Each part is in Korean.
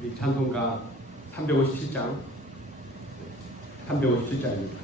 우리 찬송가 357장입니다.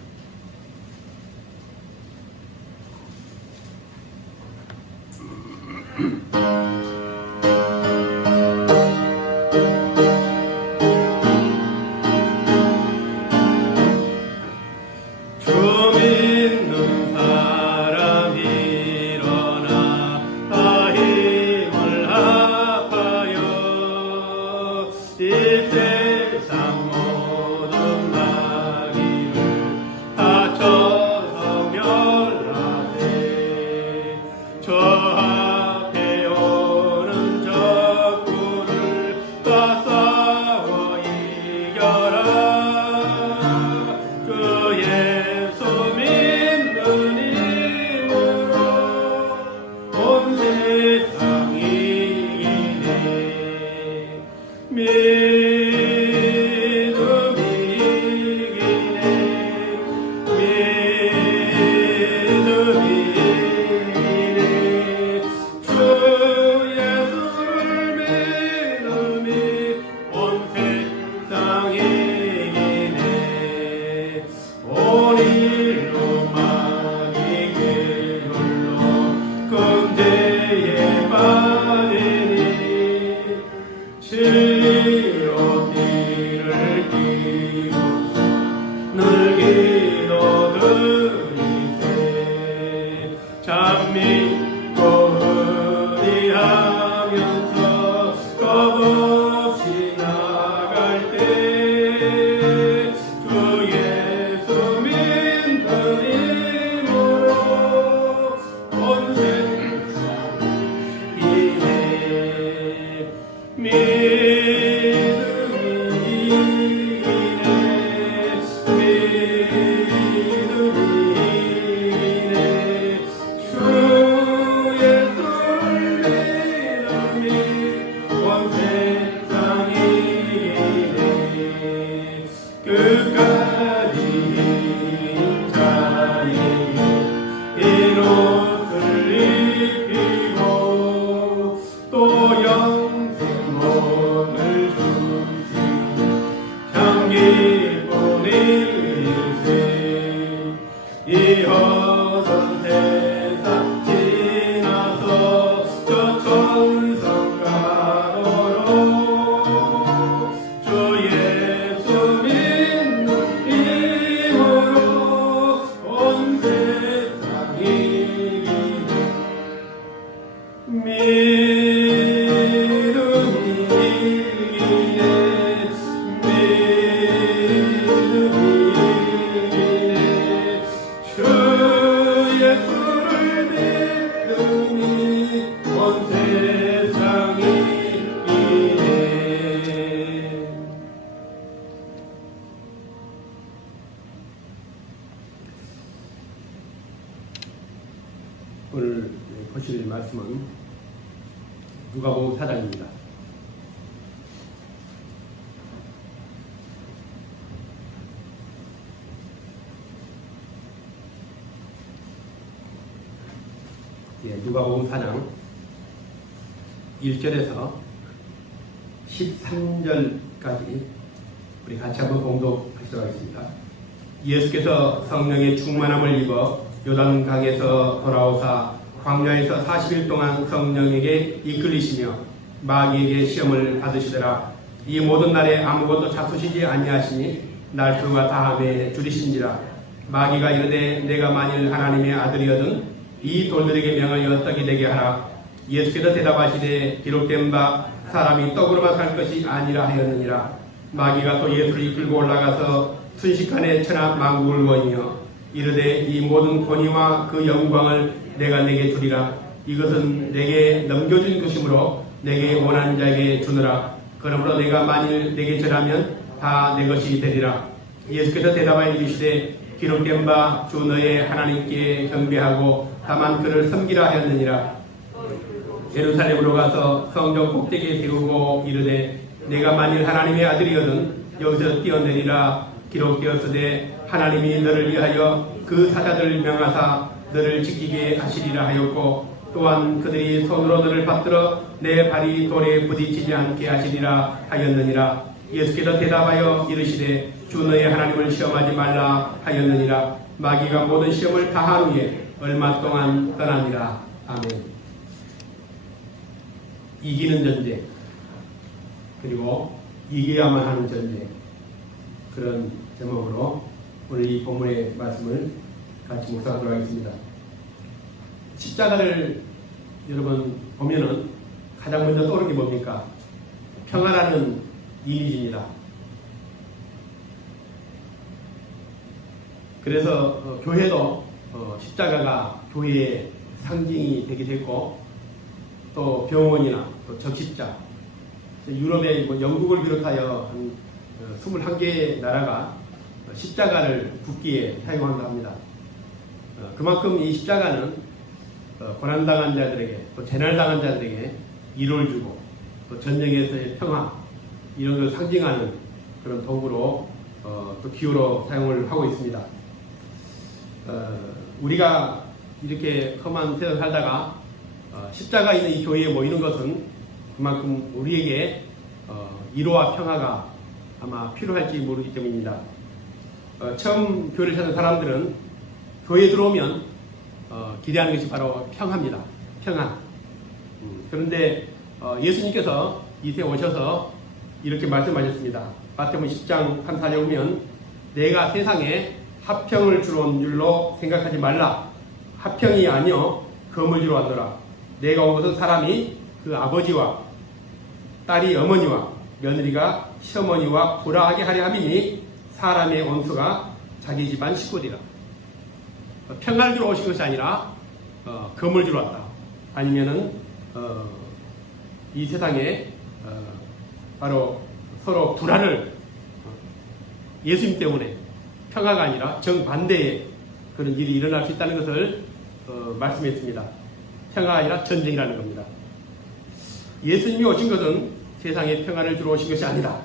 오늘 보실 말씀은 누가복음 4장입니다. 누가복음 4장 1절에서 13절까지 우리 같이 한번 봉독하시도록 하겠습니다. 예수께서 성령의 충만함을 입어 요단강에서 돌아오사 광야에서 40일 동안 성령에게 이끌리시며 마귀에게 시험을 받으시더라. 이 모든 날에 아무것도 잡수시지 아니하시니 날수가 다함에 줄이신지라. 마귀가 이르되 내가 만일 하나님의 아들이거든 이 돌들에게 명하여 어떻게 되게 하라. 예수께서 대답하시되 기록된 바 사람이 떡으로만 살 것이 아니라 하였느니라. 마귀가 또 예수를 이끌고 올라가서 순식간에 천하 만국을 원이며 이르되 이 모든 권위와 그 영광을 내가 내게 주리라. 이것은 내게 넘겨준 것이므로 내게 원하는 자에게 주느라. 그러므로 내가 만일 내게 절하면 다 내 것이 되리라. 예수께서 대답하여 이르시되 기록된 바 주 너의 하나님께 경배하고 다만 그를 섬기라 하였느니라. 예루살렘으로 가서 성전 꼭대기에 세우고 이르되 내가 만일 하나님의 아들이거든 여기서 뛰어내리라. 기록되었으되 하나님이 너를 위하여 그 사자들을 명하사 너를 지키게 하시리라 하였고 또한 그들이 손으로 너를 받들어 내 발이 돌에 부딪히지 않게 하시리라 하였느니라. 예수께서 대답하여 이르시되 주 너의 하나님을 시험하지 말라 하였느니라. 마귀가 모든 시험을 다한 후에 얼마 동안 떠나니라. 아멘. 이기는 전쟁, 그리고 이겨야만 하는 전쟁, 그런 제목으로 오늘 이 본문의 말씀을 같이 묵상하도록 하겠습니다. 십자가를 여러분 보면은 가장 먼저 떠오르는 게 뭡니까? 평화라는 이미지입니다. 그래서 교회도 십자가가 교회의 상징이 되기도 했고, 또 병원이나 또 적십자, 유럽의 영국을 비롯하여 한 21개의 나라가 십자가를 붓기에 사용한다 합니다. 그만큼 이 십자가는 고난당한 자들에게, 또 재난당한 자들에게 위로를 주고, 또 전쟁에서의 평화, 이런 걸 상징하는 그런 도구로 또 기호로 사용을 하고 있습니다. 우리가 이렇게 험한 세상 살다가 십자가 있는 이 교회에 모이는 것은 그만큼 우리에게 위로와 평화가 아마 필요할지 모르기 때문입니다. 처음 교회를 찾는 사람들은 교회에 들어오면 기대하는 것이 바로 평화입니다. 평화. 그런데 예수님께서 이 세에 오셔서 이렇게 말씀하셨습니다. 마태복음 10장 3, 4절 보면 내가 세상에 화평을 주러 온 줄로 생각하지 말라. 화평이 아니요 검을 주러 왔노라. 내가 온 것은 사람이 그 아버지와 딸이 어머니와 며느리가 시어머니와 불화하게 하려 함이니 사람의 원수가 자기 집안 식구리라. 평화를 주러 오신 것이 아니라 검을 주러 왔다. 아니면은 이 세상에 바로 서로 불화를 예수님 때문에 평화가 아니라 정반대의 그런 일이 일어날 수 있다는 것을 말씀했습니다. 평화가 아니라 전쟁이라는 겁니다. 예수님이 오신 것은 세상에 평화를 주러 오신 것이 아니다.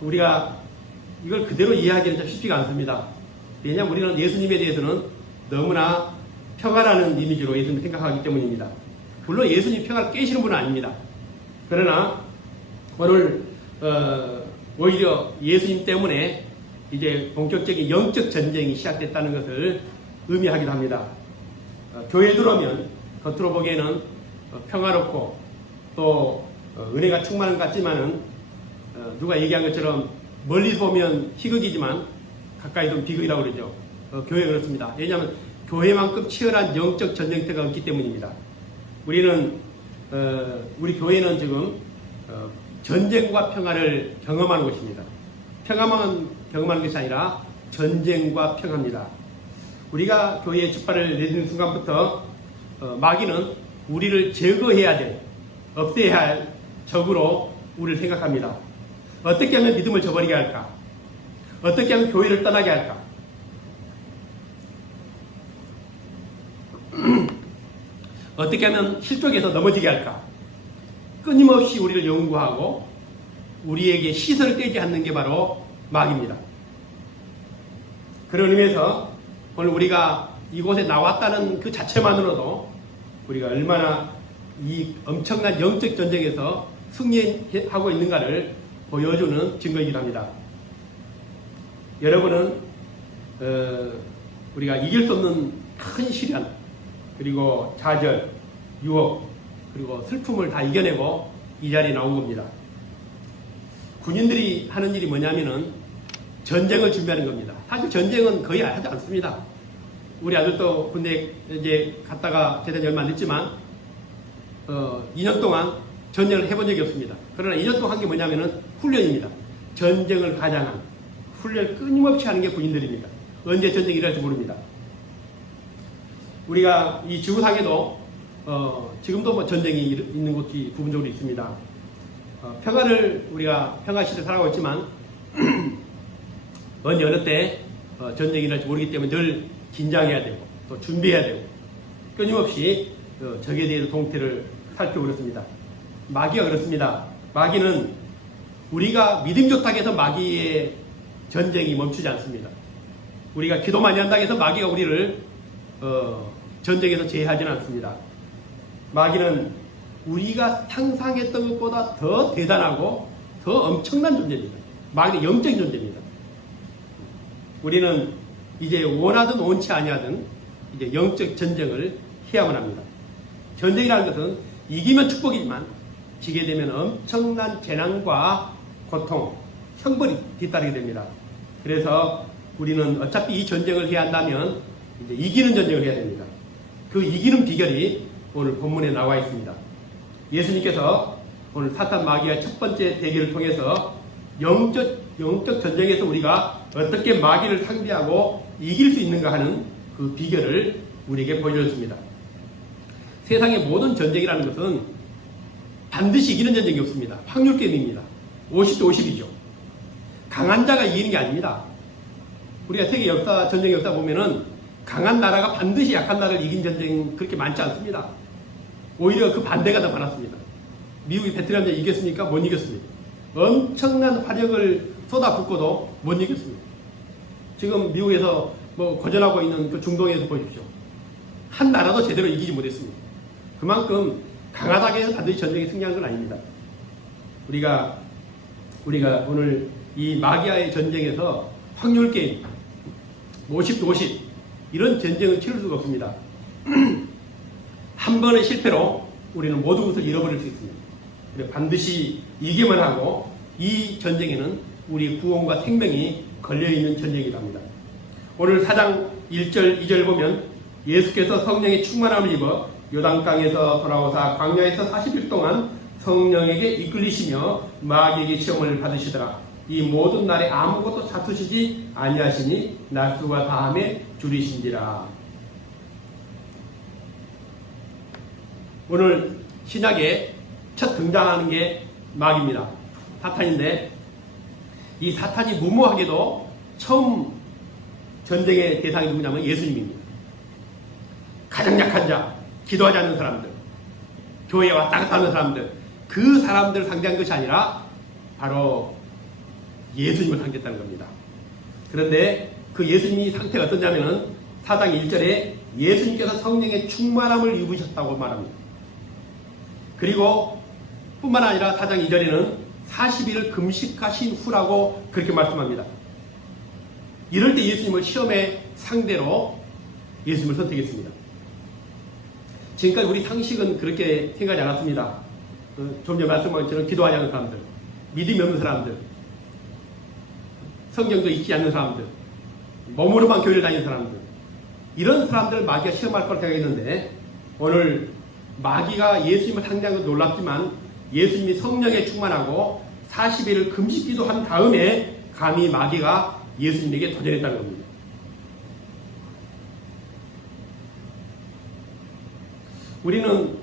우리가 이걸 그대로 이해하기는 좀 쉽지가 않습니다. 왜냐하면 우리는 예수님에 대해서는 너무나 평화라는 이미지로 예수님을 생각하기 때문입니다. 물론 예수님 평화를 깨시는 분은 아닙니다. 그러나 오늘 오히려 예수님 때문에 이제 본격적인 영적 전쟁이 시작됐다는 것을 의미하기도 합니다. 교회에 들어오면 겉으로 보기에는 평화롭고 또 은혜가 충만한 것 같지만은 누가 얘기한 것처럼 멀리서 보면 희극이지만 가까이서 보면 비극이라고 그러죠. 교회 그렇습니다. 왜냐하면 교회만큼 치열한 영적 전쟁터가 없기 때문입니다. 우리 교회는 지금 전쟁과 평화를 경험하는 것입니다. 평화만 경험하는 것이 아니라 전쟁과 평화입니다. 우리가 교회에 깃발을 내딛는 순간부터 마귀는 우리를 제거해야 될, 없애야 할 적으로 우리를 생각합니다. 어떻게 하면 믿음을 저버리게 할까? 어떻게 하면 교회를 떠나게 할까? 어떻게 하면 실족에서 넘어지게 할까? 끊임없이 우리를 연구하고 우리에게 시선을 떼지 않는 게 바로 마귀입니다. 그런 의미에서 오늘 우리가 이곳에 나왔다는 그 자체만으로도 우리가 얼마나 이 엄청난 영적 전쟁에서 승리하고 있는가를 보여주는 증거이기도 합니다. 여러분은 우리가 이길 수 없는 큰 시련, 그리고 좌절, 유혹, 그리고 슬픔을 다 이겨내고 이 자리에 나온 겁니다. 군인들이 하는 일이 뭐냐면은 전쟁을 준비하는 겁니다. 사실 전쟁은 거의 하지 않습니다. 우리 아들도 군대 이제 갔다가 제대한 지 얼마 안 됐지만 2년 동안 전쟁을 해본 적이 없습니다. 그러나 2년 동안 한 게 뭐냐면은 훈련입니다. 전쟁을 가장한 훈련을 끊임없이 하는 게 군인들입니다. 언제 전쟁이 일어날지 모릅니다. 우리가 이 지구상에도 지금도 뭐 전쟁이 있는 곳이 부분적으로 있습니다. 평화를 우리가 평화 시대에 살아가고 있지만 언제 어느 때 전쟁이 일어날지 모르기 때문에 늘 긴장해야 되고 또 준비해야 되고 끊임없이 적에 대해서 동태를 살피고 그렇습니다. 마귀가 그렇습니다. 마귀는 우리가 믿음 좋다고 해서 마귀의 전쟁이 멈추지 않습니다. 우리가 기도 많이 한다고 해서 마귀가 우리를 전쟁에서 제외하지는 않습니다. 마귀는 우리가 상상했던 것보다 더 대단하고 더 엄청난 존재입니다. 마귀는 영적인 존재입니다. 우리는 이제 원하든 원치 아니하든 이제 영적 전쟁을 해야만 합니다. 전쟁이라는 것은 이기면 축복이지만 지게 되면 엄청난 재난과 고통, 형벌이 뒤따르게 됩니다. 그래서 우리는 어차피 이 전쟁을 해야 한다면 이제 이기는 전쟁을 해야 됩니다. 그 이기는 비결이 오늘 본문에 나와 있습니다. 예수님께서 오늘 사탄 마귀의 첫 번째 대결을 통해서 영적 전쟁에서 우리가 어떻게 마귀를 상대하고 이길 수 있는가 하는 그 비결을 우리에게 보여주셨습니다. 세상의 모든 전쟁이라는 것은 반드시 이기는 전쟁이 없습니다. 확률 게임입니다. 50대 50이죠. 강한 자가 이기는 게 아닙니다. 우리가 세계 역사, 전쟁 역사 보면은 강한 나라가 반드시 약한 나라를 이긴 전쟁 그렇게 많지 않습니다. 오히려 그 반대가 더 많았습니다. 미국이 베트남전 이겼습니까? 못 이겼습니다. 엄청난 화력을 쏟아붓고도 못 이겼습니다. 지금 미국에서 고전하고 있는 그 중동에서 보십시오. 한 나라도 제대로 이기지 못했습니다. 그만큼 강하다고 해서 반드시 전쟁에 승리한 건 아닙니다. 우리가 오늘 이 마귀와의 전쟁에서 확률 게임 50대 50 이런 전쟁을 치를 수가 없습니다. 한 번의 실패로 우리는 모든 것을 잃어버릴 수 있습니다. 반드시 이기만 하고 이 전쟁에는 우리 구원과 생명이 걸려있는 전쟁이라 합니다. 오늘 4장 1절 2절 보면 예수께서 성령의 충만함을 입어 요단강에서 돌아오사 광야에서 40일 동안 성령에게 이끌리시며 마귀에게 시험을 받으시더라. 이 모든 날에 아무것도 다투시지 아니하시니 날수가 다함에 줄이신지라. 오늘 신약에 첫 등장하는 게 마귀입니다. 사탄인데 이 사탄이 무모하게도 처음 전쟁의 대상이 누구냐면 예수님입니다. 가장 약한 자, 기도하지 않는 사람들, 교회에 왔다 갔다 하는 사람들, 그 사람들을 상대한 것이 아니라 바로 예수님을 상대했다는 겁니다. 그런데 그 예수님이 상태가 어떠냐면은 4장 1절에 예수님께서 성령의 충만함을 입으셨다고 말합니다. 그리고 뿐만 아니라 4장 2절에는 40일을 금식하신 후라고 그렇게 말씀합니다. 이럴 때 예수님을 시험의 상대로 예수님을 선택했습니다. 지금까지 우리 상식은 그렇게 생각하지 않았습니다. 좀 전에 말씀한 것처럼 기도하지 않는 사람들, 믿음이 없는 사람들, 성경도 읽지 않는 사람들, 몸으로만 교회를 다니는 사람들, 이런 사람들을 마귀가 시험할 거라고 생각했는데 오늘 마귀가 예수님을 상대한 건 놀랍지만 예수님이 성령에 충만하고 40일을 금식기도 한 다음에 감히 마귀가 예수님에게 도전했다는 겁니다. 우리는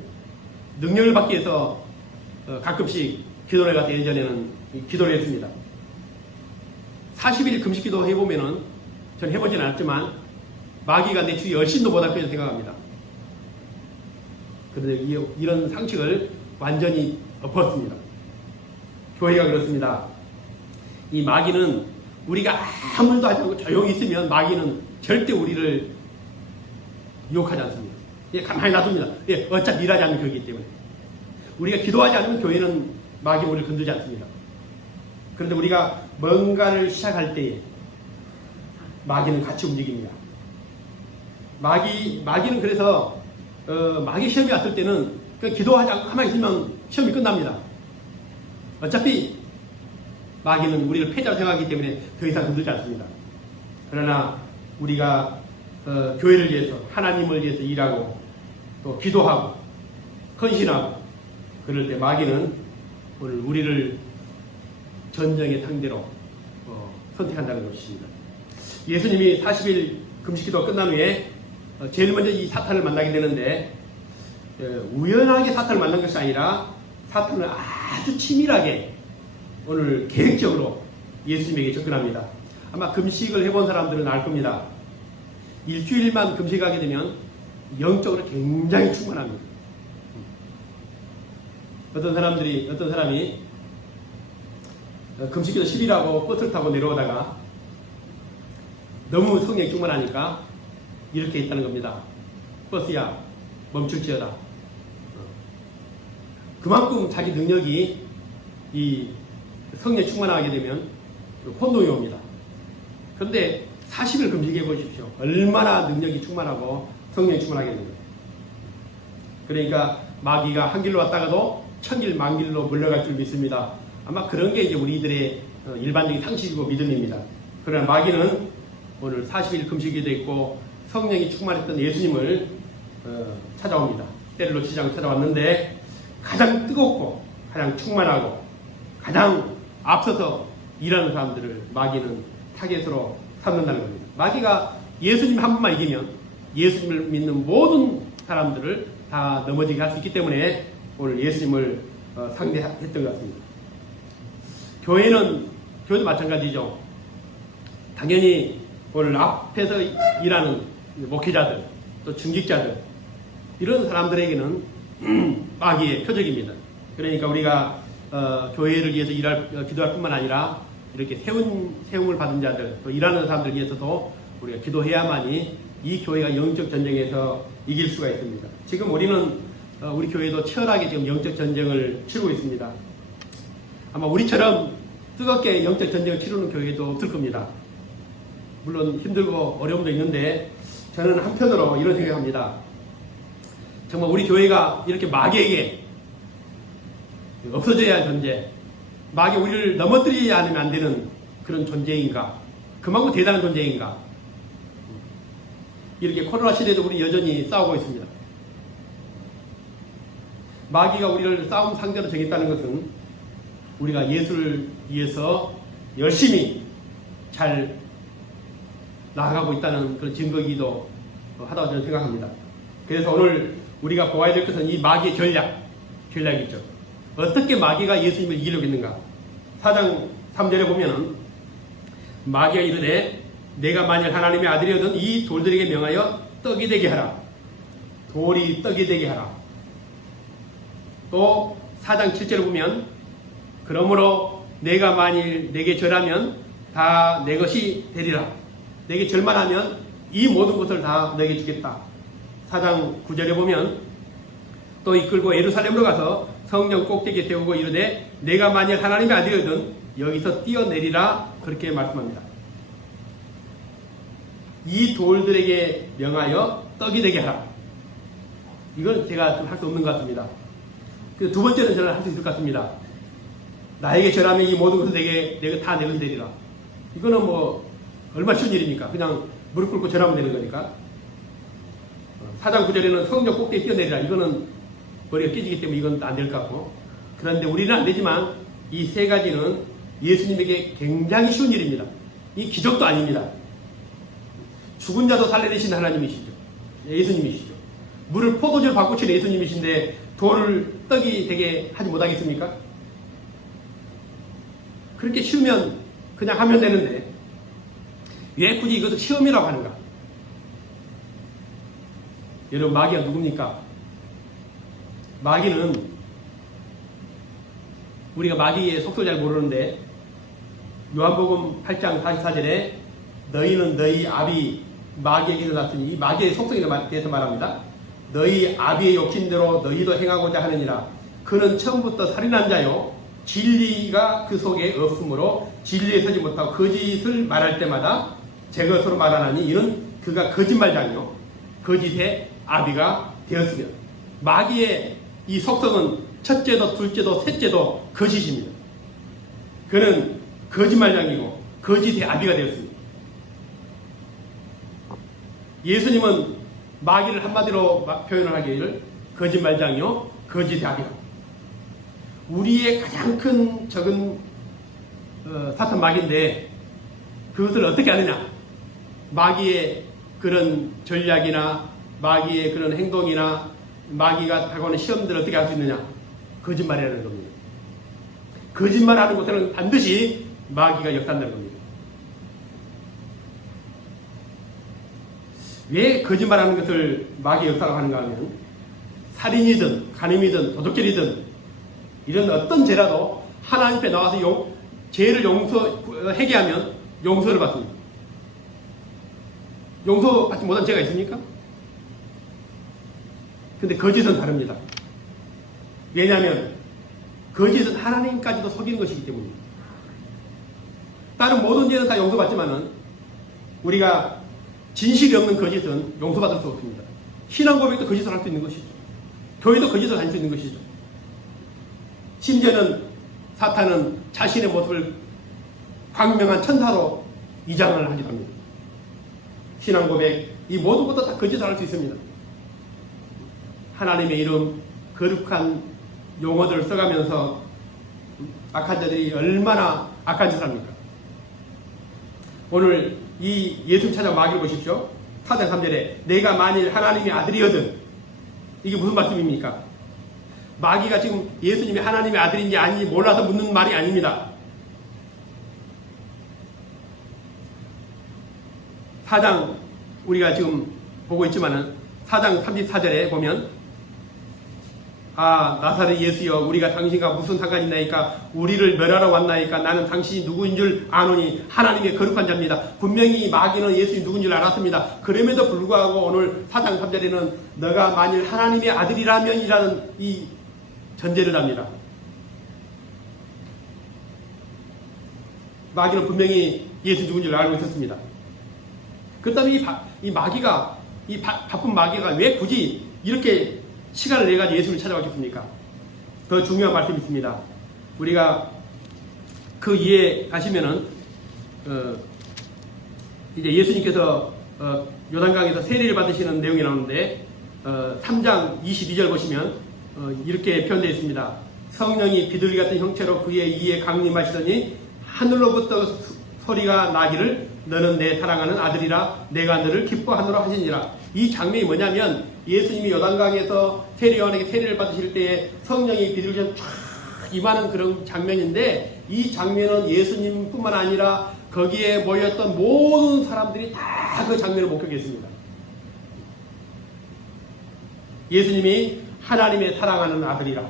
능력을 받기 위해서 가끔씩 기도를 가서 예전에는 기도를 했습니다. 40일 금식기도 해보면은 전 해보진 않았지만 마귀가 내 주위에 얼씬도 못할 거라고 생각합니다. 그런데 이런 상식을 완전히 엎었습니다. 교회가 그렇습니다. 이 마귀는 우리가 아무 일도 하지 않고 조용히 있으면 마귀는 절대 우리를 유혹하지 않습니다. 예, 가만히 놔둡니다. 예, 어차피 일하지 않는 교회이기 때문에. 우리가 기도하지 않으면 교회는 마귀가 우리를 건들지 않습니다. 그런데 우리가 뭔가를 시작할 때에 마귀는 같이 움직입니다. 마귀는 그래서 마귀 시험이 왔을 때는 그냥 기도하지 않고 가만히 있으면 시험이 끝납니다. 어차피 마귀는 우리를 패자로 생각하기 때문에 더 이상 건들지 않습니다. 그러나 우리가 교회를 위해서 하나님을 위해서 일하고 또 기도하고 헌신하고 그럴 때 마귀는 오늘 우리를 전쟁의 상대로 선택한다는 것입니다. 예수님이 40일 금식기도 끝난 후에 제일 먼저 이 사탄을 만나게 되는데 우연하게 사탄을 만난 것이 아니라 사탄을 아주 치밀하게 오늘 계획적으로 예수님에게 접근합니다. 아마 금식을 해본 사람들은 알 겁니다. 일주일만 금식하게 되면 영적으로 굉장히 충만합니다. 어떤 사람이 금식기도 10일하고 버스를 타고 내려오다가 너무 성령이 충만하니까 이렇게 했다는 겁니다. 버스야 멈출지어다. 그만큼 자기 능력이 이 성령에 충만하게 되면 혼동이 옵니다. 그런데 40일 금식해 보십시오. 얼마나 능력이 충만하고 성령이 충만하겠는가. 그러니까 마귀가 한 길로 왔다가도 천길 만길로 물러갈 줄 믿습니다. 아마 그런 게 이제 우리들의 일반적인 상식이고 믿음입니다. 그러나 마귀는 오늘 40일 금식이 됐고 성령이 충만했던 예수님을 찾아옵니다. 때를 놓치지 않고 찾아왔는데 가장 뜨겁고 가장 충만하고 가장 앞서서 일하는 사람들을 마귀는 타겟으로 삼는다는 겁니다. 마귀가 예수님 한 분만 이기면 예수님을 믿는 모든 사람들을 다 넘어지게 할 수 있기 때문에 오늘 예수님을 상대했던 것 같습니다. 교회도 마찬가지죠. 당연히 오늘 앞에서 일하는 목회자들, 또 중직자들, 이런 사람들에게는 마귀의 표적입니다. 그러니까 우리가 교회를 위해서 기도할 뿐만 아니라 이렇게 세움을 받은 자들, 또 일하는 사람들 위해서도 우리가 기도해야만이 이 교회가 영적 전쟁에서 이길 수가 있습니다. 지금 우리는 우리 교회도 치열하게 지금 영적 전쟁을 치르고 있습니다. 아마 우리처럼 뜨겁게 영적 전쟁을 치르는 교회도 없을 겁니다. 물론 힘들고 어려움도 있는데 저는 한편으로 이런 생각합니다. 정말 우리 교회가 이렇게 마귀에게 없어져야 할 존재, 마귀 우리를 넘어뜨리지 않으면 안 되는 그런 존재인가? 그만큼 대단한 존재인가? 이렇게 코로나 시대에도 우리 여전히 싸우고 있습니다. 마귀가 우리를 싸움 상대로 정했다는 것은 우리가 예수를 위해서 열심히 잘 나아가고 있다는 그런 증거이기도 하다고 저는 생각합니다. 그래서 오늘 우리가 보아야 될 것은 이 마귀의 전략이죠. 어떻게 마귀가 예수님을 이기려고 했는가? 4장 3절에 보면은 마귀가 이르되 내가 만일 하나님의 아들이거든 이 돌들에게 명하여 떡이 되게 하라. 돌이 떡이 되게 하라. 또 4장 7절에 보면 그러므로 내가 만일 내게 절하면 다 내 것이 되리라. 내게 절만 하면 이 모든 것을 다 내게 주겠다. 4장 9절에 보면 또 이끌고 예루살렘으로 가서 성령 꼭대기에 세우고 이르되 내가 만일 하나님의 아들이거든 여기서 뛰어내리라. 그렇게 말씀합니다. 이 돌들에게 명하여 떡이 되게 하라. 이건 제가 좀 할 수 없는 것 같습니다. 그 두 번째는 저는 할 수 있을 것 같습니다. 나에게 절하면 이 모든 것을 내가 다 내 것이 되리라. 이거는 뭐 얼마나 쉬운 일입니까? 그냥 무릎 꿇고 절하면 되는 거니까. 4장 9절에는 성령 꼭대기에 뛰어내리라. 이거는 머리가 깨지기 때문에 이건 안 될 것 같고. 그런데 우리는 안 되지만 이 세 가지는 예수님에게 굉장히 쉬운 일입니다. 이 기적도 아닙니다. 죽은 자도 살려내신 하나님이시죠. 예수님이시죠. 물을 포도주로 바꾸신 예수님이신데 돌을 떡이 되게 하지 못하겠습니까? 그렇게 쉬우면 그냥 하면 되는데 왜 굳이 이것을 시험이라고 하는가? 여러분 마귀가 누굽니까? 마귀는 우리가 마귀의 속도를 잘 모르는데 요한복음 8장 44절에 너희는 너희 아비 마귀에게서 났으니 이 마귀의 속성에 대해서 말합니다. 너희 아비의 욕심대로 너희도 행하고자 하느니라. 그는 처음부터 살인한 자요 진리가 그 속에 없으므로 진리에 서지 못하고 거짓을 말할 때마다 제 것으로 말하나니 이는 그가 거짓말장이요 거짓의 아비가 되었으며 마귀의 이 속성은 첫째도 둘째도 셋째도 거짓입니다. 그는 거짓말장이고 거짓의 아비가 되었습니다. 예수님은 마귀를 한마디로 표현을 하기를 거짓말장이요 거짓의 아비라. 우리의 가장 큰 적은 사탄 마귀인데 그것을 어떻게 하느냐? 마귀의 그런 전략이나 마귀의 그런 행동이나 마귀가 다가오는 시험들을 어떻게 할 수 있느냐? 거짓말이라는 겁니다. 거짓말하는 것에는 반드시 마귀가 역사한다는 겁니다. 왜 거짓말하는 것을 마귀의 역사라고 하는가 하면 살인이든 간음이든 도둑질이든 이런 어떤 죄라도 하나님 앞에 나와서 죄를 회개하면 용서를 받습니다. 용서받지 못한 죄가 있습니까? 근데 거짓은 다릅니다. 왜냐하면 거짓은 하나님까지도 속이는 것이기 때문입니다. 다른 모든 죄는 다 용서받지만은 우리가 진실이 없는 거짓은 용서받을 수 없습니다. 신앙 고백도 거짓을 할 수 있는 것이죠. 교회도 거짓을 할 수 있는 것이죠. 심지어는 사탄은 자신의 모습을 광명한 천사로 이장을 하기도 합니다. 신앙 고백, 이 모든 것도 다 거짓을 할 수 있습니다. 하나님의 이름, 거룩한 용어들을 써가면서 악한 자들이 얼마나 악한 짓을 합니까? 오늘 이 예수님 찾아 마귀를 보십시오. 4장 3절에 내가 만일 하나님의 아들이거든, 이게 무슨 말씀입니까? 마귀가 지금 예수님이 하나님의 아들인지 아닌지 몰라서 묻는 말이 아닙니다. 4장 우리가 지금 보고 있지만은 4장 34절에 보면 나사렛 예수여, 우리가 당신과 무슨 상관이 있나이까? 우리를 멸하러 왔나이까? 나는 당신이 누구인 줄 아노니 하나님의 거룩한 자입니다. 분명히 마귀는 예수님 누구인 줄 알았습니다. 그럼에도 불구하고 오늘 4장 3절에는 너가 만일 하나님의 아들이라면이라는 이 전제를 합니다. 마귀는 분명히 예수 누구인 줄 알고 있었습니다. 그렇다면 이 마귀가, 이 바쁜 마귀가 왜 굳이 이렇게 시간을 내가지고 예수를 찾아왔겠습니까? 더 중요한 말씀이 있습니다. 우리가 그 이해 가시면은 이제 예수님께서 요단강에서 세례를 받으시는 내용이 나오는데 3장 22절 보시면 이렇게 표현되어 있습니다. 성령이 비둘기 같은 형체로 그의 이에 강림하시더니 하늘로부터 소리가 나기를 너는 내 사랑하는 아들이라 내가 너를 기뻐하노라 하시니라. 이 장면이 뭐냐면 예수님이 요단강에서 세례요한에게 세례를 받으실 때에 성령이 비둘기처럼 쫙 임하는 그런 장면인데, 이 장면은 예수님뿐만 아니라 거기에 모였던 모든 사람들이 다 그 장면을 목격했습니다. 예수님이 하나님의 사랑하는 아들이라.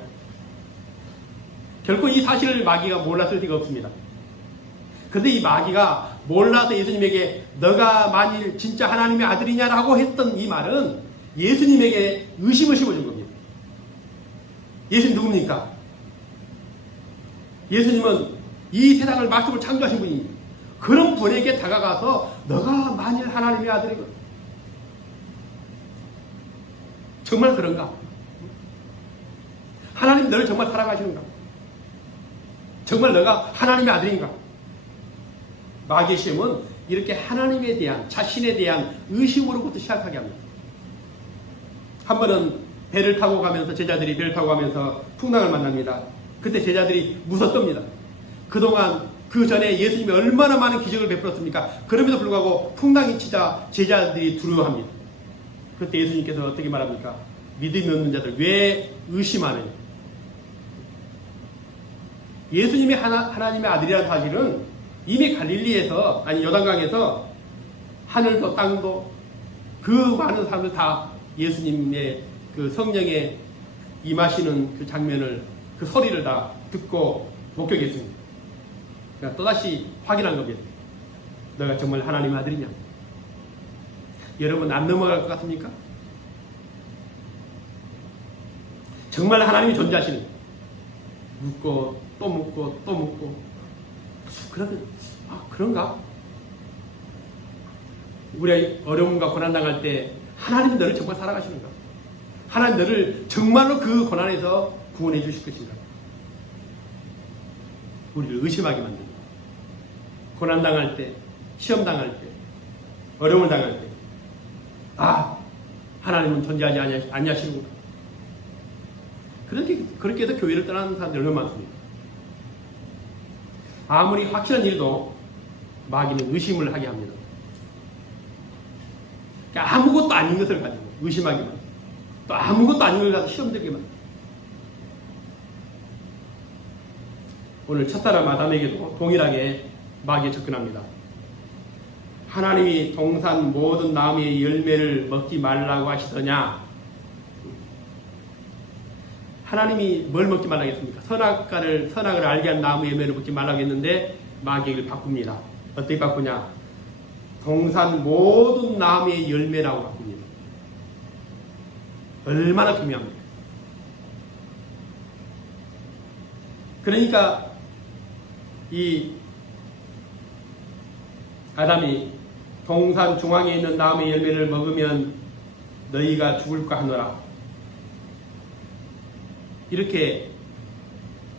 결코 이 사실을 마귀가 몰랐을 리가 없습니다. 그런데 이 마귀가 몰라서 예수님에게 너가 만일 진짜 하나님의 아들이냐라고 했던 이 말은 예수님에게 의심을 심어준 겁니다. 예수님 누굽니까? 예수님은 이 세상을 말씀을 창조하신 분입니다. 그런 분에게 다가가서 너가 만일 하나님의 아들이거든, 정말 그런가? 하나님 너를 정말 사랑하시는가? 정말 너가 하나님의 아들인가? 마귀의 시험은 이렇게 하나님에 대한, 자신에 대한 의심으로부터 시작하게 합니다. 한 번은 배를 타고 가면서, 제자들이 배를 타고 가면서 풍랑을 만납니다. 그때 제자들이 무섭답니다. 그동안 그 전에 예수님이 얼마나 많은 기적을 베풀었습니까? 그럼에도 불구하고 풍랑이 치자 제자들이 두려워합니다. 그때 예수님께서 어떻게 말합니까? 믿음이 없는 자들 왜 의심하느냐? 예수님이 하나님의 아들이라는 사실은 이미 갈릴리에서, 아니 요단강에서 하늘도 땅도 그 많은 사람들 다 예수님의 그 성령에 임하시는 그 장면을, 그 소리를 다 듣고 목격했습니다. 그러니까 또다시 확인한 겁니다. 너가 정말 하나님의 아들이냐? 여러분 안 넘어갈 것 같습니까? 정말 하나님이 존재하시는, 묻고 또 묻고 또 묻고, 그러면 그런가? 우리가 어려움과 고난당할 때 하나님이 너를 정말 사랑하시는가? 하나님 너를 정말로 그 고난에서 구원해 주실 것인가? 우리를 의심하게 만듭니다. 고난당할 때, 시험당할 때, 어려움을 당할 때, 하나님은 존재하지 아니하시는구나. 그렇게 해서 교회를 떠나는 사람들이 얼마나 많습니까? 아무리 확실한 일도 마귀는 의심을 하게 합니다. 그러니까 아무것도 아닌 것을 가지고 의심하게 만듭니다. 또 아무것도 아닌 걸 가지고 시험 들게 만듭니다. 오늘 첫사람 아담에게도 동일하게 마귀에 접근합니다. 하나님이 동산 모든 나무의 열매를 먹지 말라고 하시더냐? 하나님이 뭘 먹지 말라고 했습니까? 선악을 알게 한 나무의 열매를 먹지 말라고 했는데 마귀를 바꿉니다. 어떻게 바꾸냐? 동산 모든 나무의 열매라고 바꿉니다. 얼마나 중요합니까? 그러니까 이 아담이 동산 중앙에 있는 나무의 열매를 먹으면 너희가 죽을까 하노라. 이렇게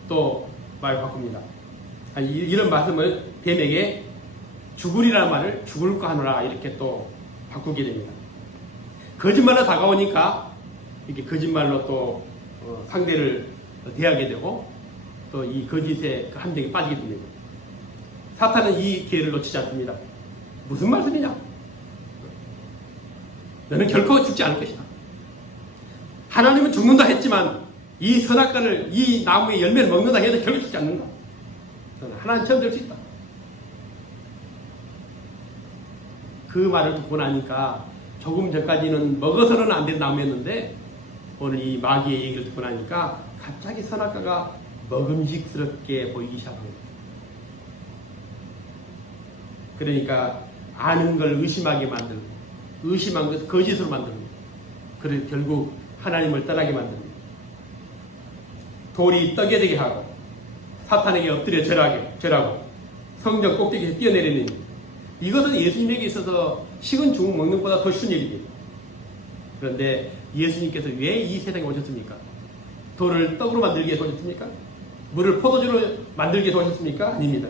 또 말 바꿉니다. 이런 말씀을 뱀에게 죽으리라는 말을 죽을까 하노라 이렇게 또 바꾸게 됩니다. 거짓말로 다가오니까 이렇게 거짓말로 또 상대를 대하게 되고 또 이 거짓의 함정에 빠지게 됩니다. 사탄은 이 기회를 놓치지 않습니다. 무슨 말씀이냐? 너는 결코 죽지 않을 것이다. 하나님은 죽는다 했지만 이 선악과를 이 나무의 열매를 먹는다 해도 결코 죽지 않는다. 너는 하나님 처음 될 수 있다. 그 말을 듣고 나니까 조금 전까지는 먹어서는 안 된 나무였는데 오늘 이 마귀의 얘기를 듣고 나니까 갑자기 선악과가 먹음직스럽게 보이기 시작합니다. 그러니까 아는 걸 의심하게 만들고 의심한 것을 거짓으로 만듭니다. 그래서 결국 하나님을 떠나게 만듭니다. 돌이 떡이 되게 하고 사탄에게 엎드려 절하고 성전 꼭대기에서 뛰어내리는 일. 이것은 예수님에게 있어서 식은 죽은 먹는 것보다 더 쉬운 일입니다. 그런데 예수님께서 왜 이 세상에 오셨습니까? 돌을 떡으로 만들기 위해서 오셨습니까? 물을 포도주로 만들기 위해서 오셨습니까? 아닙니다.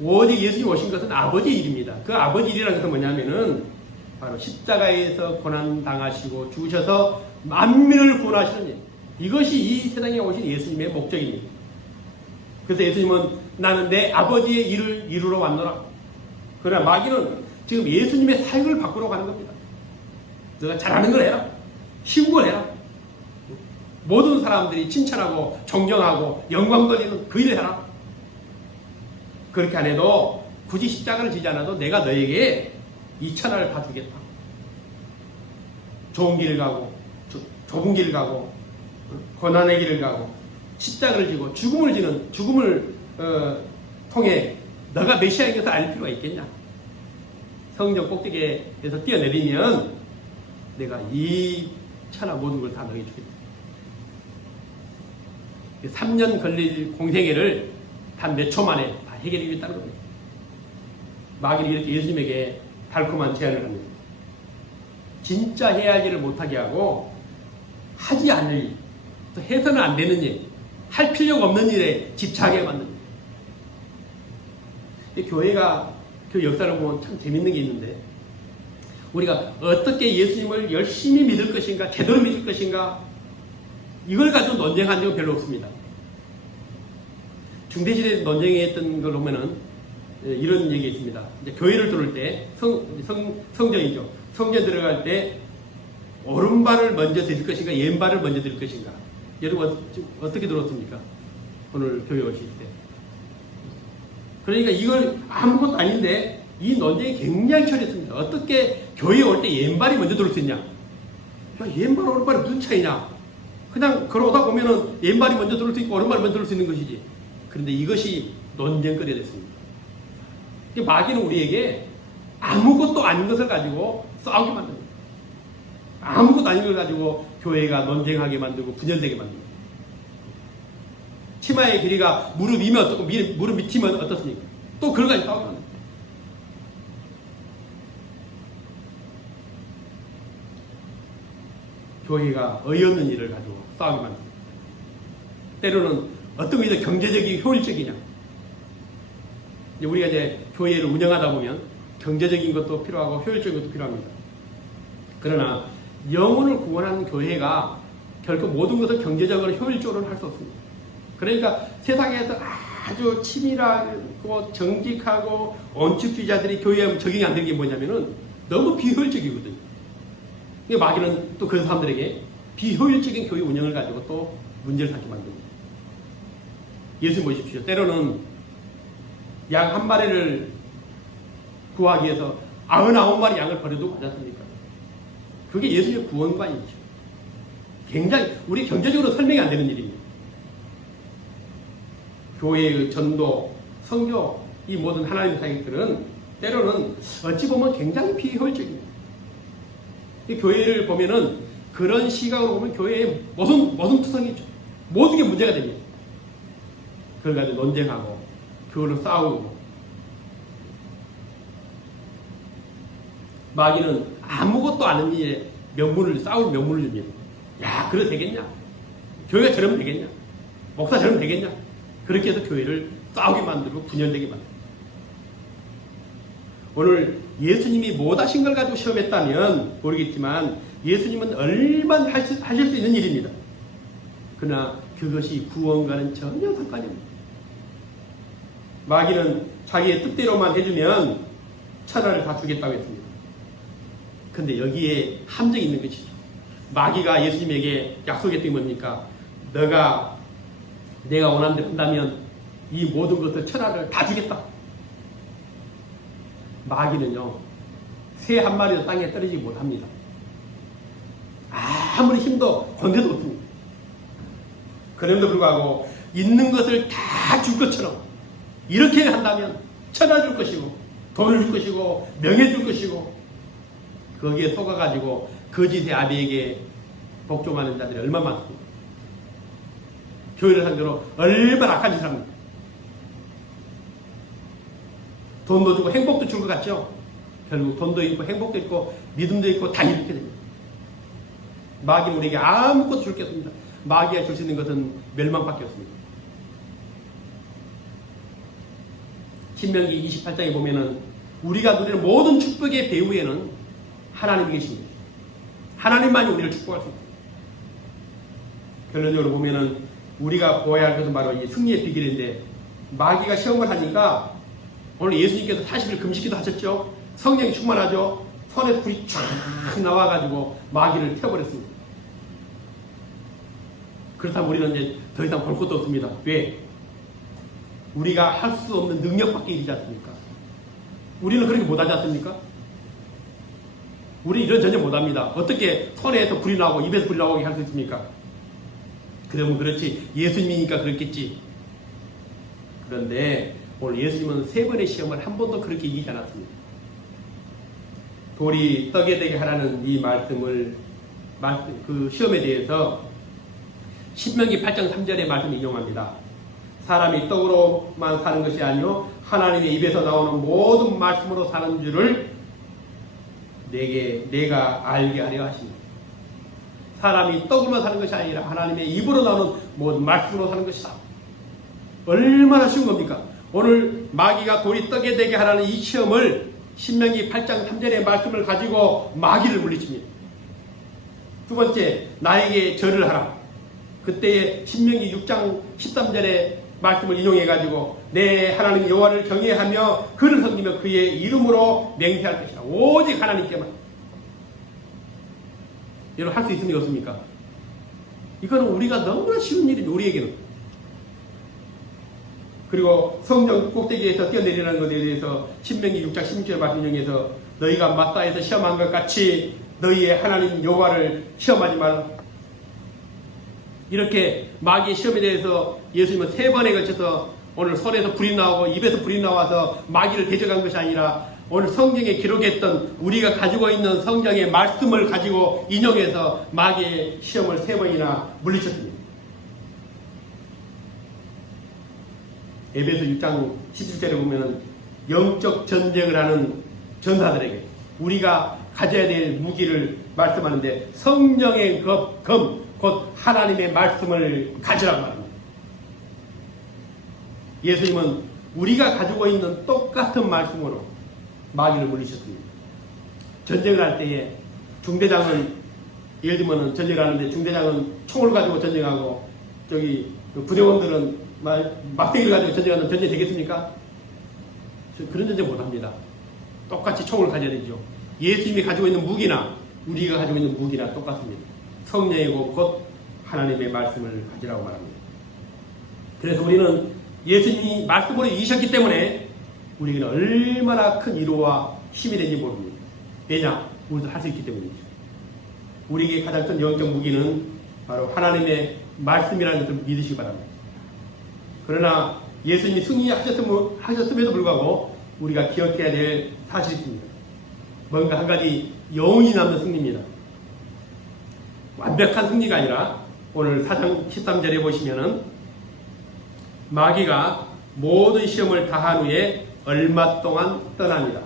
오직 예수님 오신 것은 아버지의 일입니다. 그 아버지 일이라는 것은 뭐냐면은 바로 십자가에서 고난당하시고 죽으셔서 만민을 구원하시는 일. 이것이 이 세상에 오신 예수님의 목적입니다. 그래서 예수님은 나는 내 아버지의 일을 이루러 왔노라. 그러나 마귀는 지금 예수님의 사역을 바꾸러 가는 겁니다. 너가 잘하는 걸 해라. 쉬운 걸 해라. 모든 사람들이 칭찬하고 존경하고 영광 돌리는 그 일을 해라. 그렇게 안 해도 굳이 십자가를 지지 않아도 내가 너에게 이 천하를 다 주겠다. 좋은 길을 가고 좁은 길을 가고 고난의 길을 가고 십자가를 지고 죽음을 통해 너가 메시아인 것을 알 필요가 있겠냐. 성전 꼭대기에서 뛰어내리면 내가 이 천하 모든 걸 다 너에게 주겠다. 3년 걸릴 공생애를 단 몇 초 만에 다 해결하겠다는 겁니다. 마귀는 이렇게 예수님에게 달콤한 제안을 합니다. 진짜 해야 할 일을 못하게 하고 하지 않을 일, 또 해서는 안 되는 일, 할 필요가 없는 일에 집착하게 만듭니다. 교회가 그 역사를 보면 참 재밌는 게 있는데 우리가 어떻게 예수님을 열심히 믿을 것인가, 제대로 믿을 것인가 이걸 가지고 논쟁한 적은 별로 없습니다. 중대시대 논쟁에 했던 걸 보면은 이런 얘기 있습니다. 이제 교회를 들어올 때 성전이죠. 성전 들어갈 때 오른발을 먼저 들일 것인가, 왼발을 먼저 들일 것인가. 여러분 어떻게 들었습니까? 오늘 교회 오실 때. 그러니까 이걸 아무것도 아닌데 이 논쟁이 굉장히 치열했습니다. 어떻게 교회에 올 때 왼발이 먼저 들을 수 있냐? 야, 왼발 오른발이 무슨 차이냐? 그냥 걸어오다 보면은 왼발이 먼저 들을 수 있고 오른발이 먼저 들을 수 있는 것이지. 그런데 이것이 논쟁거리가 됐습니다. 마귀는 우리에게 아무것도 아닌 것을 가지고 싸우게 만듭니다. 아무것도 아닌 걸 가지고 교회가 논쟁하게 만들고 분열되게 만듭니다. 치마의 길이가 무릎 위면 어떻고 무릎 밑이면 어떻습니까? 또 그걸 가지고 싸우게 만듭니다. 교회가 어이없는 일을 가지고 싸우게 만듭니다. 때로는 어떤 것이 경제적이 효율적이냐. 우리가 이제 교회를 운영하다 보면 경제적인 것도 필요하고 효율적인 것도 필요합니다. 그러나 영혼을 구원하는 교회가 결코 모든 것을 경제적으로 효율적으로는 할 수 없습니다. 그러니까 세상에서 아주 치밀하고 정직하고 원칙주의자들이 교회에 적용이 안 되는 게 뭐냐면은 너무 비효율적이거든요. 마귀는 또 그런 사람들에게 비효율적인 교회 운영을 가지고 또 문제를 삼게 만듭니다. 예수 보십시오. 때로는 양 한 마리를 구하기 위해서 99마리 양을 버려두고 가지 않습니까? 그게 예수님의 구원관이죠. 굉장히 우리 경제적으로 설명이 안 되는 일입니다. 교회의 전도, 선교, 이 모든 하나님의 사역들은 때로는 어찌 보면 굉장히 비효율적입니다. 이 교회를 보면은 그런 시각으로 보면 교회에 머슴투성이죠. 모든 게 문제가 됩니다. 그걸 가지고 논쟁하고 교회로 싸우고, 마귀는 아무것도 아는 일에 싸울 명분을 줍니다. 야, 그래도 되겠냐? 교회가 저러면 되겠냐? 목사 저러면 되겠냐? 그렇게 해서 교회를 싸우게 만들고 분열되게 만들고. 오늘 예수님이 못 하신 걸 가지고 시험했다면 모르겠지만 예수님은 얼마나 하실 수 있는 일입니다. 그러나 그것이 구원과는 전혀 상관이 없습니다. 마귀는 자기의 뜻대로만 해주면 천하를 다 주겠다고 했습니다. 근데 여기에 함정이 있는 것이죠. 마귀가 예수님에게 약속했던 게 뭡니까? 내가 원하는 대로 한다면 이 모든 것을 천하를 다 주겠다. 마귀는요, 새 한 마리도 땅에 떨어지지 못합니다. 아무리 힘도 건데도 없습니다. 그럼에도 불구하고 있는 것을 다 줄 것처럼 이렇게 한다면 천하 줄 것이고 돈을 줄 것이고 명예 줄 것이고, 거기에 속아가지고 거짓의 아비에게 복종하는 자들이 얼마나 많습니까? 교회를 상대로 얼마나 악한 짓을 합니까? 돈도 주고 행복도 줄 것 같죠? 결국 돈도 있고 행복도 있고 믿음도 있고 다 이렇게 됩니다. 마귀는 우리에게 아무것도 줄 게 없습니다. 마귀가 줄 수 있는 것은 멸망밖에 없습니다. 신명기 28장에 보면은 우리가 누리는 모든 축복의 배후에는 하나님이 계십니다. 하나님만이 우리를 축복할 수 있습니다. 결론적으로 보면은 우리가 보아야 할 것은 바로 이 승리의 비결인데, 마귀가 시험을 하니까 오늘 예수님께서 40일 금식기도 하셨죠. 성령이 충만하죠. 손에 불이 쫙 나와가지고 마귀를 태워버렸습니다. 그렇다면 우리는 이제 더 이상 볼 것도 없습니다. 왜? 우리가 할 수 없는 능력밖에 이르지 않습니까? 우리는 그렇게 못하지 않습니까? 우리 이런 전혀 못합니다. 어떻게 손에서 불이 나오고 입에서 불이 나오게 할 수 있습니까? 그러면 그렇지, 예수님이니까 그렇겠지. 그런데 오늘 예수님은 3번의 시험을 한 번도 그렇게 이기지 않았습니다. 돌이 떡에 되게 하라는 이 말씀을, 그 시험에 대해서 신명기 8장 3절의 말씀을 인용합니다. 사람이 떡으로만 사는 것이 아니요 하나님의 입에서 나오는 모든 말씀으로 사는 줄을 내가 알게 하려 하십니다. 사람이 떡으로만 사는 것이 아니라 하나님의 입으로 나오는 모든 말씀으로 사는 것이다. 얼마나 쉬운 겁니까? 오늘 마귀가 돌이 떡에 되게 하라는 이 시험을 신명기 8장 3절의 말씀을 가지고 마귀를 물리칩니다. 두 번째, 나에게 절을 하라. 그때의 신명기 6장 13절의 말씀을 인용해가지고 내 하나님 여호와를 경외하며 그를 섬기며 그의 이름으로 맹세할 것이다. 오직 하나님께만. 여러분, 할 수 있습니까? 없습니까? 이거는 우리가 너무나 쉬운 일이죠. 우리에게는. 그리고 성령 꼭대기에서 뛰어내리라는 것에 대해서 신명기 6장 16절 말씀 인용해서 너희가 마사에서 시험한 것 같이 너희의 하나님 여호와를 시험하지 말라. 이렇게 마귀의 시험에 대해서 예수님은 3번에 걸쳐서 오늘 손에서 불이 나오고 입에서 불이 나와서 마귀를 대적한 것이 아니라 오늘 성경에 기록했던 우리가 가지고 있는 성경의 말씀을 가지고 인용해서 마귀의 시험을 3번이나 물리쳤습니다. 에베소 6장 17절에 보면 영적 전쟁을 하는 전사들에게 우리가 가져야 될 무기를 말씀하는데 성령의 검, 곧 하나님의 말씀을 가지라고 말합니다. 예수님은 우리가 가지고 있는 똑같은 말씀으로 마귀를 물리셨습니다. 전쟁을 할 때에 중대장은, 예를 들면 전쟁을 하는데 중대장은 총을 가지고 전쟁하고 저기 부대원들은 막대기를 가지고 전쟁하는 전쟁이 되겠습니까? 그런 전쟁 못합니다. 똑같이 총을 가져야 되죠. 예수님이 가지고 있는 무기나 우리가 가지고 있는 무기나 똑같습니다. 성령이고 곧 하나님의 말씀을 가지라고 말합니다. 그래서 우리는 예수님이 말씀으로 이기셨기 때문에 우리에게는 얼마나 큰 위로와 힘이 되는지 모릅니다. 왜냐? 우리도 할 수 있기 때문이죠. 우리에게 가장 큰 영적 무기는 바로 하나님의 말씀이라는 것을 믿으시기 바랍니다. 그러나 예수님이 승리하셨음에도 불구하고 우리가 기억해야 될 사실이 있습니다. 뭔가 한 가지 영원히 남는 승리입니다. 완벽한 승리가 아니라 오늘 4장 13절에 보시면은 마귀가 모든 시험을 다한 후에 얼마 동안 떠납니다.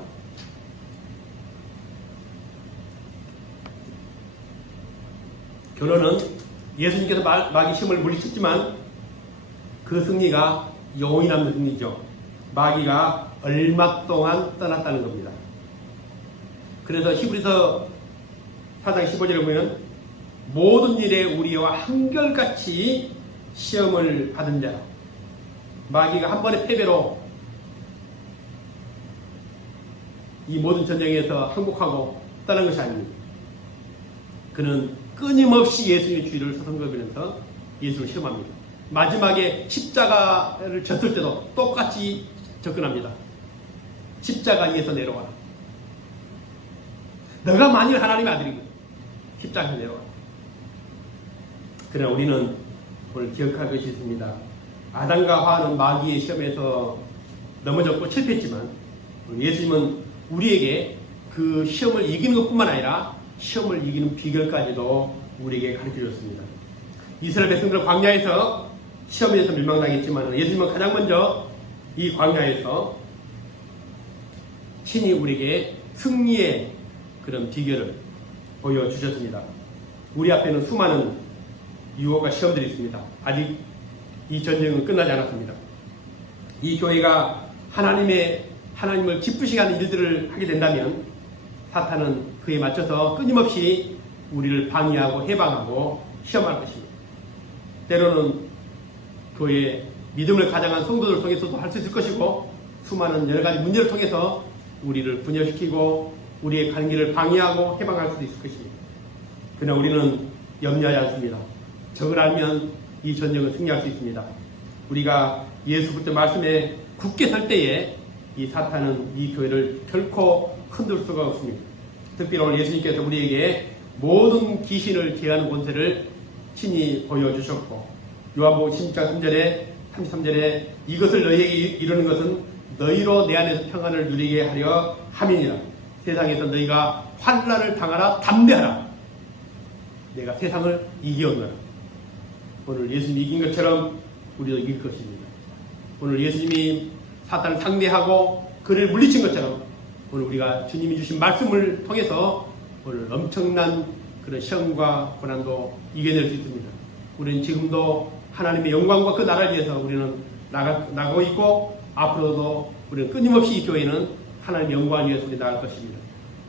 결론은 예수님께서 마귀 시험을 물리쳤지만 그 승리가 영원히 남는 승리죠. 마귀가 얼마 동안 떠났다는 겁니다. 그래서 히브리서 4장 15절에 보면 모든 일에 우리와 한결같이 시험을 받은 자, 마귀가 한 번의 패배로 이 모든 전쟁에서 항복하고 떠난 것이 아닙니다. 그는 끊임없이 예수님의 주의를 서성거리면서 예수를 시험합니다. 마지막에 십자가를 졌을 때도 똑같이 접근합니다. 십자가 위에서 내려와라. 너가 만일 하나님의 아들이고 십자가에서 내려와라. 그러나 우리는 오늘 기억할 것이 있습니다. 아담과 하와는 마귀의 시험에서 넘어졌고 실패했지만 예수님은 우리에게 그 시험을 이기는 것뿐만 아니라 시험을 이기는 비결까지도 우리에게 가르쳐줬습니다. 이스라엘 백성들은 광야에서 시험에서 멸망당했지만 예수님은 가장 먼저 이 광야에서 친히 우리에게 승리의 그런 비결을 보여주셨습니다. 우리 앞에는 수많은 유혹과 시험들이 있습니다. 아직 이 전쟁은 끝나지 않았습니다. 이 교회가 하나님을 기쁘시게 하는 일들을 하게 된다면 사탄은 그에 맞춰서 끊임없이 우리를 방해하고 해방하고 시험할 것입니다. 때로는 교회의 믿음을 가장한 성도들 통해서도 할 수 있을 것이고 수많은 여러 가지 문제를 통해서 우리를 분열시키고 우리의 가는 길을 방해하고 해방할 수도 있을 것입니다. 그러나 우리는 염려하지 않습니다. 적을 알면 이 전쟁을 승리할 수 있습니다. 우리가 예수 그리스도의 말씀에 굳게 설 때에 이 사탄은 이 교회를 결코 흔들 수가 없습니다. 특별히 오늘 예수님께서 우리에게 모든 귀신을 제하는 권세를 친히 보여주셨고 요한복음 16장 33절에 이것을 너희에게 이루는 것은 너희로 내 안에서 평안을 누리게 하려 함이니라. 세상에서 너희가 환난을 당하라 담대하라. 내가 세상을 이기었노라. 오늘 예수님이 이긴 것처럼 우리도 이길 것입니다. 오늘 예수님이 사탄을 상대하고 그를 물리친 것처럼 오늘 우리가 주님이 주신 말씀을 통해서 오늘 엄청난 그런 시험과 고난도 이겨낼 수 있습니다. 우리는 지금도 하나님의 영광과 그 나라를 위해서 우리는 나가고 있고 앞으로도 우리는 끊임없이 이 교회는 하나님의 영광을 위해서 우리 나갈 것입니다.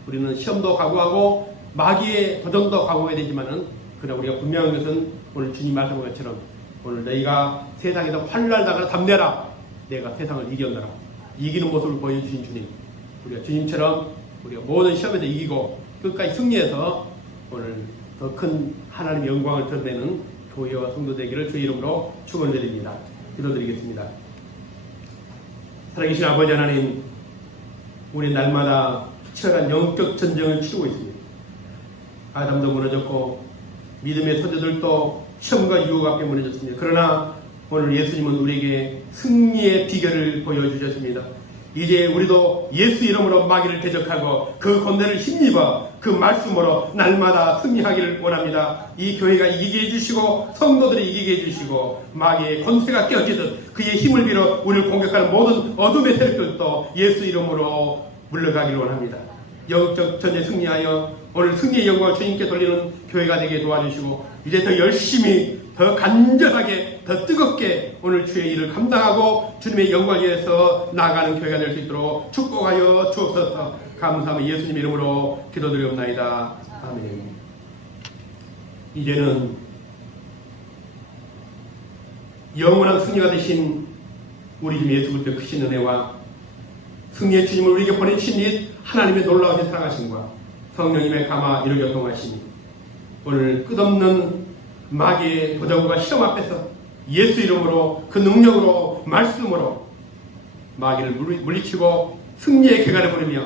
우리는 시험도 각오하고 마귀의 도전도 각오해야 되지만은 그러나 우리가 분명한 것은 오늘 주님 말씀한 것처럼 오늘 너희가 세상에서 환난을 당하라 담대하라. 내가 세상을 이겼노라. 이기는 모습을 보여주신 주님. 우리가 주님처럼 우리가 모든 시험에서 이기고 끝까지 승리해서 오늘 더 큰 하나님의 영광을 드러내는 교회와 성도 되기를 주의 이름으로 축원드립니다. 기도드리겠습니다. 살아계신 아버지 하나님, 우리 날마다 치열한 영적 전쟁을 치르고 있습니다. 아담도 무너졌고 믿음의 선조들도 시험과 유혹 앞에 무너졌습니다. 그러나 오늘 예수님은 우리에게 승리의 비결을 보여주셨습니다. 이제 우리도 예수 이름으로 마귀를 대적하고 그 권세를 힘입어 그 말씀으로 날마다 승리하기를 원합니다. 이 교회가 이기게 해주시고 성도들이 이기게 해주시고 마귀의 권세가 깨어지듯 그의 힘을 빌어 우리를 공격하는 모든 어둠의 세력들도 예수 이름으로 물러가기를 원합니다. 영적 전쟁에 승리하여 오늘 승리의 영광을 주님께 돌리는 교회가 되게 도와주시고 이제 더 열심히 더 간절하게 더 뜨겁게 오늘 주의 일을 감당하고 주님의 영광을 위해서 나아가는 교회가 될 수 있도록 축복하여 주옵소서. 감사하며 예수님 이름으로 기도드리옵나이다. 아멘. 이제는 영원한 승리가 되신 우리 주 예수 그리스도의 크신 은혜와 승리의 주님을 우리에게 보내주신 이 하나님의 놀라우신 사랑하심과 성령님의 감화 이루 교통하심이 오늘 끝없는 마귀의 도전과 시험 앞에서 예수 이름으로 그 능력으로 말씀으로 마귀를 물리치고 승리의 궤관을 부르며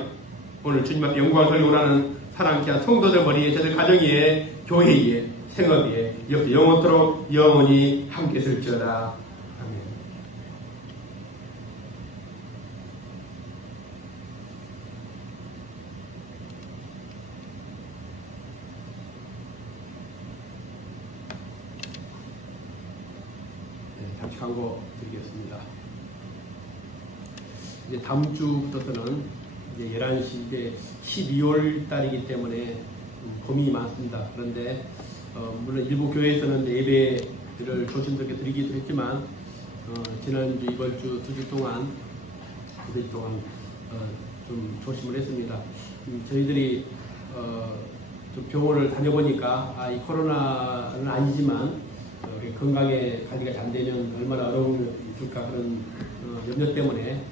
오늘 주님 앞에 영광을 돌리고 나는 사랑케 한 성도들 머리에 저들 가정 위에 교회 위에 생업 위에 영원토록 영원히 함께 있을지어다. 광고 드리겠습니다. 이제 다음 주부터는 이제 11시 이제 12월 달이기 때문에 고민이 많습니다. 그런데 물론 일부 교회에서는 예배를 조심스럽게 드리기도 했지만 지난주 이번 주 2주 동안 좀 조심을 했습니다. 저희들이 좀 병원을 다녀보니까 이 코로나는 아니지만 건강에 관리가 잘 되면 얼마나 어려움이 있을까 그런 염려 때문에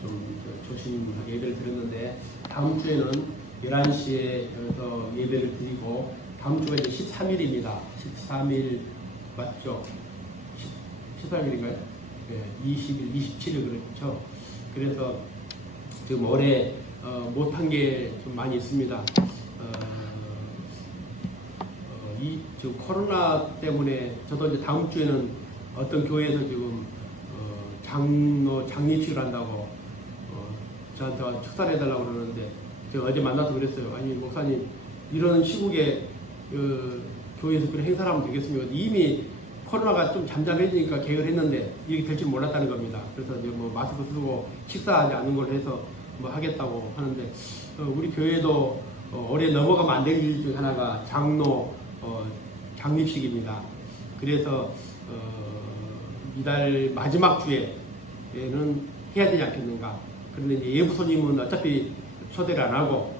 좀 조심하게 예배를 드렸는데 다음 주에는 11시에 여기서 예배를 드리고 다음 주가 이제 13일입니다. 13일 맞죠? 13일인가요? 네, 20일, 27일 그렇죠. 그래서 지금 올해 못한 게 좀 많이 있습니다. 지금 코로나 때문에 저도 이제 다음 주에는 어떤 교회에서 지금 장례식을 한다고 저한테 축사를 해달라고 그러는데 제가 어제 만나서 그랬어요. 아니 목사님 이런 시국에 교회에서 그런 행사를 하면 되겠습니까? 이미 코로나가 좀 잠잠해지니까 계획을 했는데 이렇게 될 줄 몰랐다는 겁니다. 그래서 이제 뭐 마스크 쓰고 식사하지 않는 걸 해서 뭐 하겠다고 하는데 우리 교회도 올해 넘어가면 안 될 일 중 하나가 장립식입니다. 그래서 이달 마지막 주에는 해야 되지 않겠는가. 그런데 이제 예부 손님은 어차피 초대를 안 하고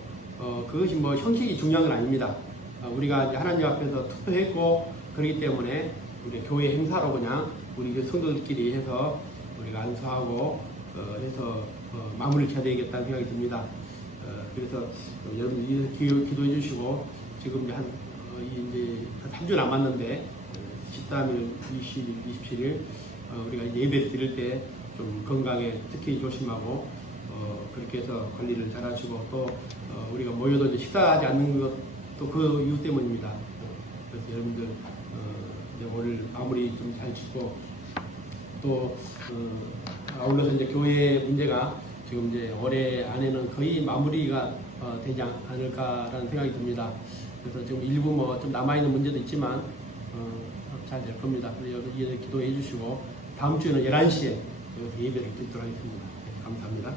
그것이 뭐 형식이 중요한 건 아닙니다. 우리가 이제 하나님 앞에서 투표했고 그렇기 때문에 우리 교회 행사로 그냥 우리 성도들끼리 해서 우리가 안수하고 해서 마무리를 쳐야 되겠다는 생각이 듭니다. 그래서 여러분 기도해 주시고 지금 이제 한 3주 남았는데 13일, 20일, 27일 우리가 예배를 드릴 때 좀 건강에 특히 조심하고 그렇게 해서 관리를 잘 하시고 또 우리가 모여도 이제 식사하지 않는 것도 그 이유 때문입니다. 그래서 여러분들 이제 오늘 마무리 좀 잘 짓고 또 아울러서 이제 교회 문제가 지금 이제 올해 안에는 거의 마무리가 되지 않을까라는 생각이 듭니다. 그래서 지금 일부 뭐 좀 남아있는 문제도 있지만 잘 될 겁니다. 그래서 여러분 기도해 주시고 다음 주에는 11시에 예배를 드리도록 하겠습니다. 감사합니다.